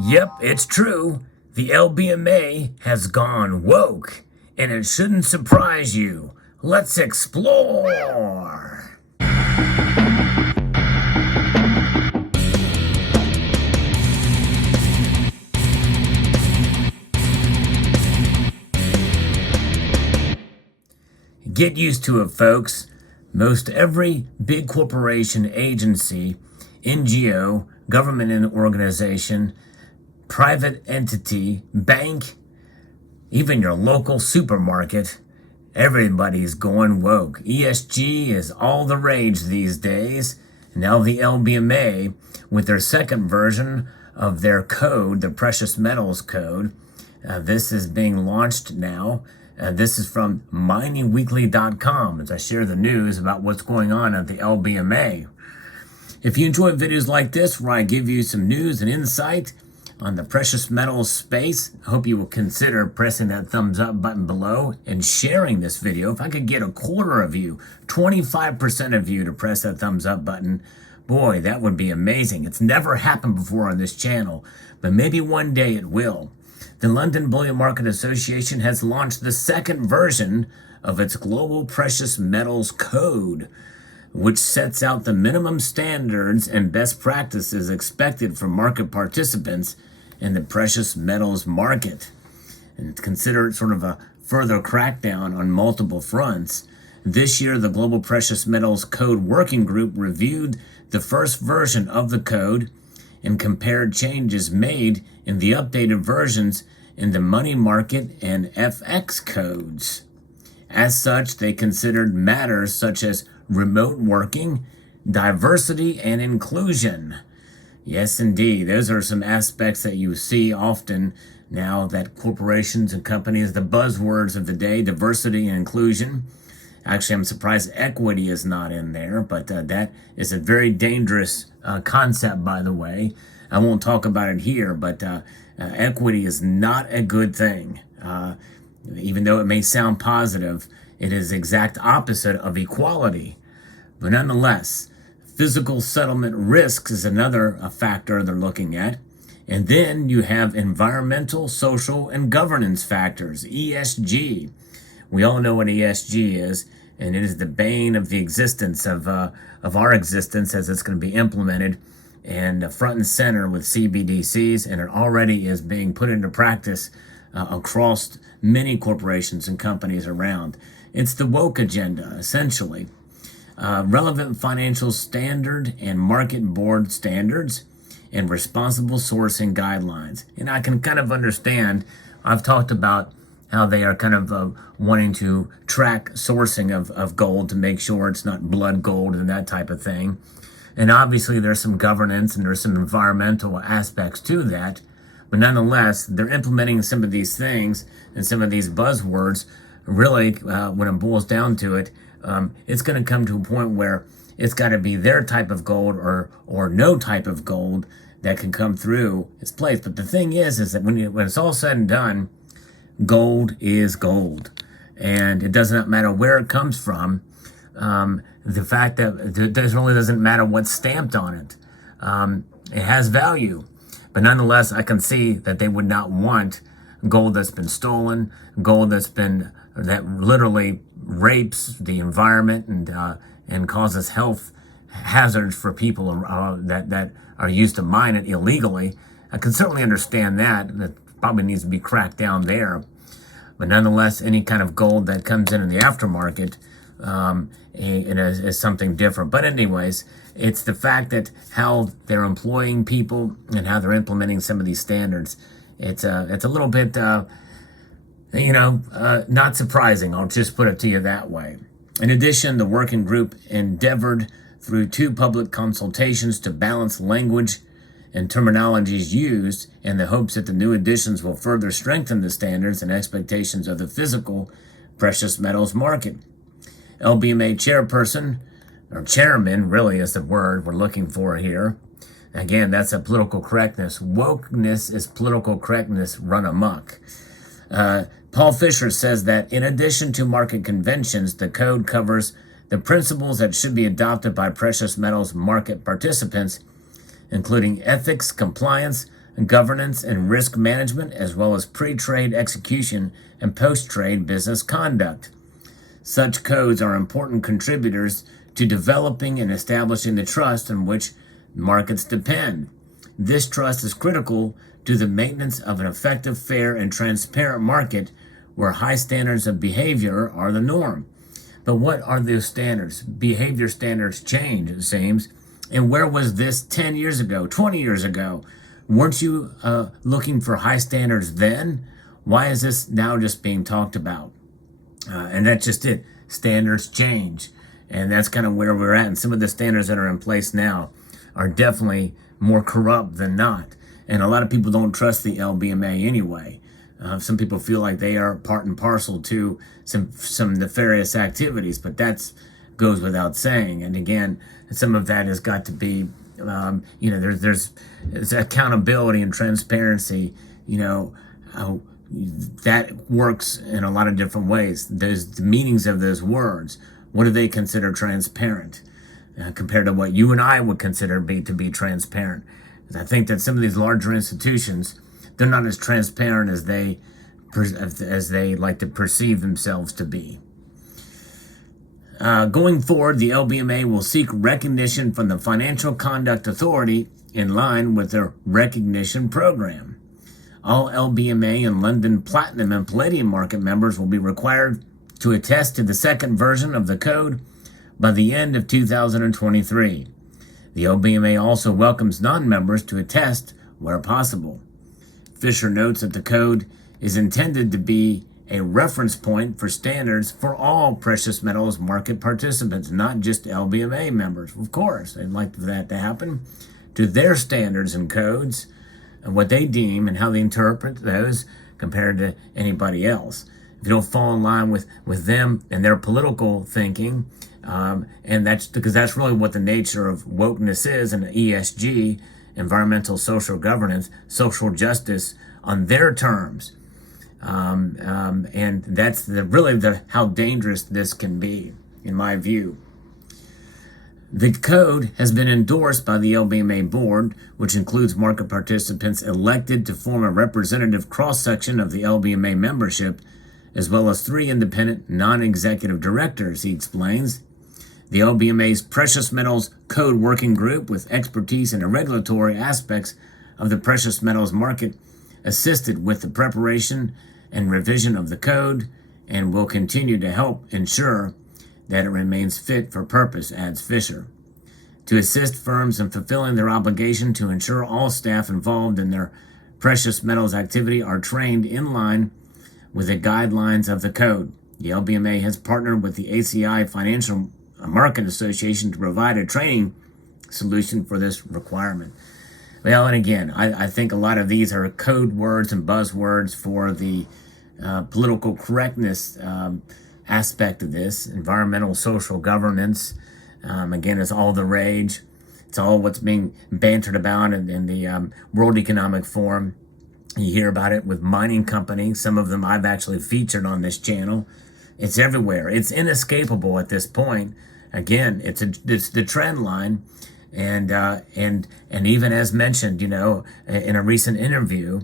Yep, it's true. The LBMA has gone woke, and it shouldn't surprise you. Let's explore. Get used to it, folks. Most every big corporation, agency, NGO, government organization, private entity, bank, even your local supermarket, everybody's going woke. ESG is all the rage these days. Now the LBMA, with their second version of their code, the precious metals code, this is being launched now. This is from miningweekly.com as I share the news about what's going on at the LBMA. If you enjoy videos like this where I give you some news and insight on the precious metals space, I hope you will consider pressing that thumbs up button below and sharing this video. If I could get a quarter of you, 25% of you to press that thumbs up button, boy, that would be amazing. It's never happened before on this channel, but maybe one day it will. The London Bullion Market Association has launched the second version of its Global Precious Metals Code, which sets out the minimum standards and best practices expected from market participants in the precious metals market. And it's considered sort of a further crackdown on multiple fronts. This year, the Global Precious Metals Code Working Group reviewed the first version of the code and compared changes made in the updated versions in the money market and FX codes. As such, they considered matters such as remote working, diversity, and inclusion. Yes, indeed, those are some aspects that you see often now that corporations and companies, the buzzwords of the day, diversity and inclusion. Actually, I'm surprised equity is not in there, but that is a very dangerous concept, by the way. I won't talk about it here, but equity is not a good thing. Even though it may sound positive, it is the exact opposite of equality. But nonetheless, physical settlement risks is another factor they're looking at. And then you have environmental, social, and governance factors, ESG. We all know what ESG is, and it is the bane of the existence of our existence as it's going to be implemented and front and center with CBDCs, and it already is being put into practice across many corporations and companies around. It's the woke agenda, essentially. Relevant financial standard and market board standards and responsible sourcing guidelines. And I can kind of understand, I've talked about how they are kind of wanting to track sourcing of gold to make sure it's not blood gold and that type of thing. And obviously there's some governance and there's some environmental aspects to that. But nonetheless, they're implementing some of these things and some of these buzzwords. Really, when it boils down to it, it's going to come to a point where it's got to be their type of gold or no type of gold that can come through its place. But the thing is that when it's all said and done, gold is gold. And it does not matter where it comes from. The fact that it really doesn't matter what's stamped on it. It has value. But nonetheless, I can see that they would not want gold that's been stolen, gold that literally rapes the environment and causes health hazards for people that are used to mine it illegally. I can certainly understand that probably needs to be cracked down there. But nonetheless, any kind of gold that comes in the aftermarket is something different. But anyways, it's the fact that how they're employing people and how they're implementing some of these standards. It's a little bit, not surprising. I'll just put it to you that way. In addition, the working group endeavored through 2 public consultations to balance language and terminologies used in the hopes that the new additions will further strengthen the standards and expectations of the physical precious metals market. LBMA chairperson, or chairman really is the word we're looking for here. Again, that's a political correctness. Wokeness is political correctness run amok. Paul Fisher says that in addition to market conventions, the code covers the principles that should be adopted by precious metals market participants, including ethics, compliance, governance and risk management, as well as pre-trade execution and post-trade business conduct. Such codes are important contributors to developing and establishing the trust on which markets depend. This trust is critical to the maintenance of an effective, fair, and transparent market where high standards of behavior are the norm. But what are those standards? Behavior standards change, it seems. And where was this 10 years ago, 20 years ago? Weren't you looking for high standards then? Why is this now just being talked about? And that's just it. Standards change. And that's kind of where we're at. And some of the standards that are in place now are definitely more corrupt than not. And a lot of people don't trust the LBMA anyway. Some people feel like they are part and parcel to some nefarious activities, but that goes without saying. And again, some of that has got to be, there's accountability and transparency, that works in a lot of different ways. There's the meanings of those words. What do they consider transparent compared to what you and I would consider to be transparent? Because I think that some of these larger institutions, they're not as transparent as they like to perceive themselves to be. Going forward, the LBMA will seek recognition from the Financial Conduct Authority in line with their recognition program. All LBMA and London Platinum and Palladium market members will be required to attest to the second version of the code by the end of 2023. The LBMA also welcomes non-members to attest where possible. Fisher notes that the code is intended to be a reference point for standards for all precious metals market participants, not just LBMA members. Of course, they'd like that to happen, to their standards and codes and what they deem and how they interpret those compared to anybody else. If you don't fall in line with them and their political thinking, and that's because that's really what the nature of wokeness is, and ESG, environmental social governance, social justice on their terms. And that's really how dangerous this can be, in my view. The code has been endorsed by the LBMA board, which includes market participants elected to form a representative cross-section of the LBMA membership, as well as 3 independent non-executive directors, he explains. The LBMA's Precious Metals Code Working Group, with expertise in the regulatory aspects of the precious metals market, assisted with the preparation and revision of the code and will continue to help ensure that it remains fit for purpose, adds Fisher. To assist firms in fulfilling their obligation to ensure all staff involved in their precious metals activity are trained in line with the guidelines of the code. The LBMA has partnered with the ACI Financial Market Association to provide a training solution for this requirement. Well, and again, I think a lot of these are code words and buzzwords for the political correctness aspect of this. Environmental social governance, again, is all the rage. It's all what's being bantered about in the World Economic Forum. You hear about it with mining companies. Some of them I've actually featured on this channel. It's everywhere. It's inescapable at this point. Again, it's the trend line, and even as mentioned, in a recent interview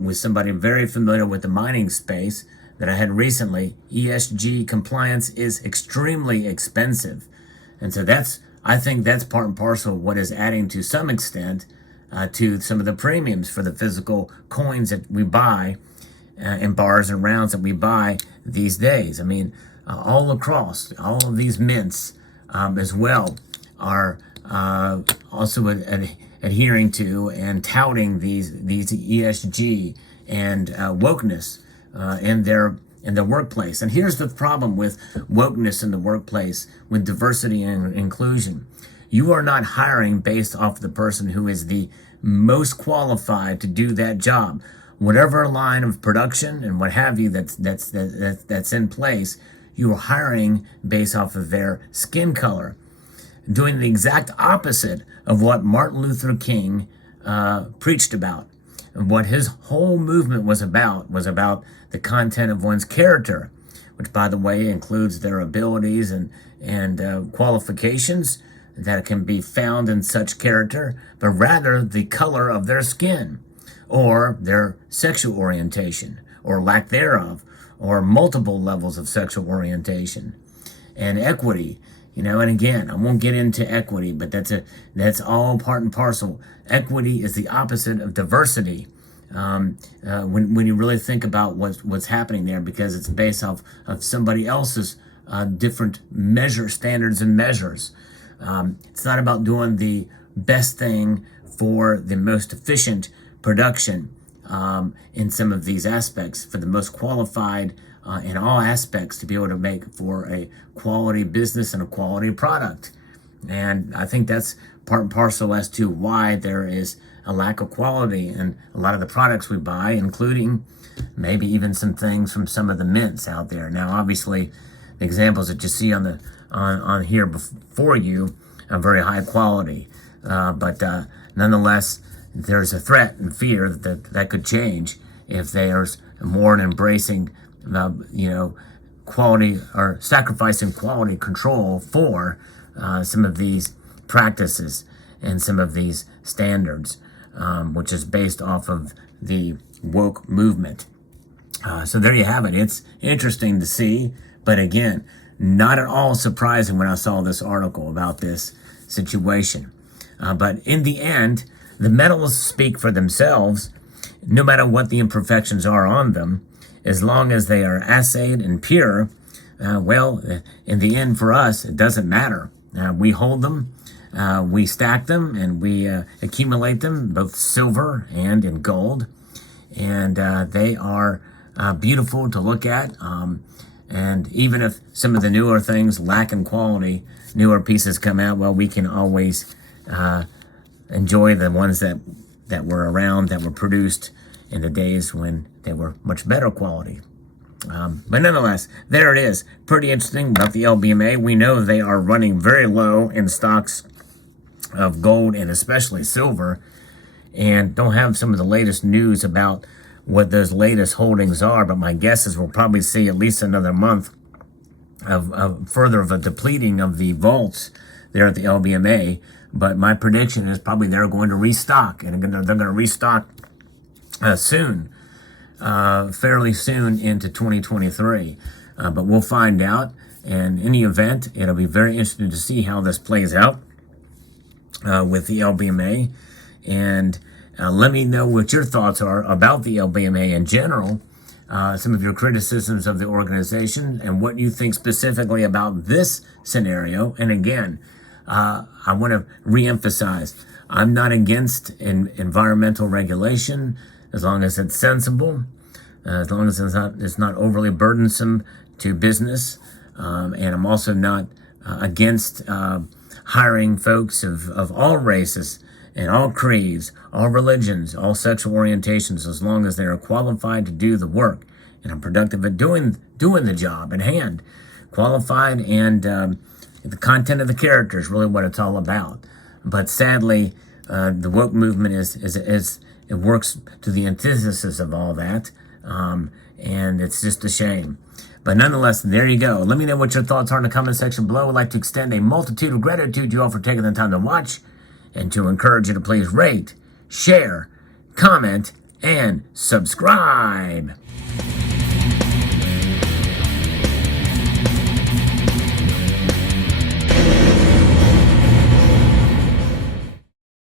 with somebody very familiar with the mining space that I had recently, ESG compliance is extremely expensive, and so I think that's part and parcel of what is adding to some extent to some of the premiums for the physical coins that we buy and bars and rounds that we buy these days. I mean, all across, all of these mints as well are also adhering to and touting these ESG and wokeness in their workplace. And here's the problem with wokeness in the workplace, with diversity and inclusion. You are not hiring based off the person who is the most qualified to do that job. Whatever line of production and what have you that's in place, you are hiring based off of their skin color, doing the exact opposite of what Martin Luther King preached about. And what his whole movement was about the content of one's character, which, by the way, includes their abilities and qualifications, that can be found in such character, but rather the color of their skin, or their sexual orientation, or lack thereof, or multiple levels of sexual orientation. And equity, and again, I won't get into equity, but that's all part and parcel. Equity is the opposite of diversity. When you really think about what's happening there, because it's based off of somebody else's different standards and measures. It's not about doing the best thing for the most efficient production in some of these aspects, for the most qualified in all aspects to be able to make for a quality business and a quality product. And I think that's part and parcel as to why there is a lack of quality in a lot of the products we buy, including maybe even some things from some of the mints out there. Now, obviously, the examples that you see on here before you are very high quality, but nonetheless, there's a threat and fear that could change if there's more an embracing, quality, or sacrificing quality control for some of these practices and some of these standards, which is based off of the woke movement. So there you have it. It's interesting to see, but again, not at all surprising when I saw this article about this situation. But in the end, the metals speak for themselves, no matter what the imperfections are on them, as long as they are assayed and pure. In the end, for us, it doesn't matter. We hold them, we stack them, and we accumulate them, both silver and in gold. And they are beautiful to look at. And even if some of the newer things lack in quality, newer pieces come out, we can always enjoy the ones that were around, that were produced in the days when they were much better quality. But nonetheless, there it is. Pretty interesting about the LBMA. We know they are running very low in stocks of gold and especially silver, and don't have some of the latest news about what those latest holdings are, but my guess is we'll probably see at least another month of further of a depleting of the vaults there at the LBMA. But my prediction is probably they're going to restock, and they're going to restock soon, fairly soon into 2023. But we'll find out. And in any event, it'll be very interesting to see how this plays out with the LBMA. And let me know what your thoughts are about the LBMA in general, some of your criticisms of the organization, and what you think specifically about this scenario. And again, I want to reemphasize, I'm not against environmental regulation as long as it's sensible, as long as it's not overly burdensome to business. And I'm also not against hiring folks of all races and all creeds, all religions, all sexual orientations, as long as they are qualified to do the work and are productive at doing the job at hand. Qualified, and the content of the character is really what it's all about. But sadly, the woke movement it works to the antithesis of all that, and it's just a shame. But nonetheless, there you go. Let me know what your thoughts are in the comment section below. I'd like to extend a multitude of gratitude to you all for taking the time to watch, and to encourage you to please rate, share, comment, and subscribe.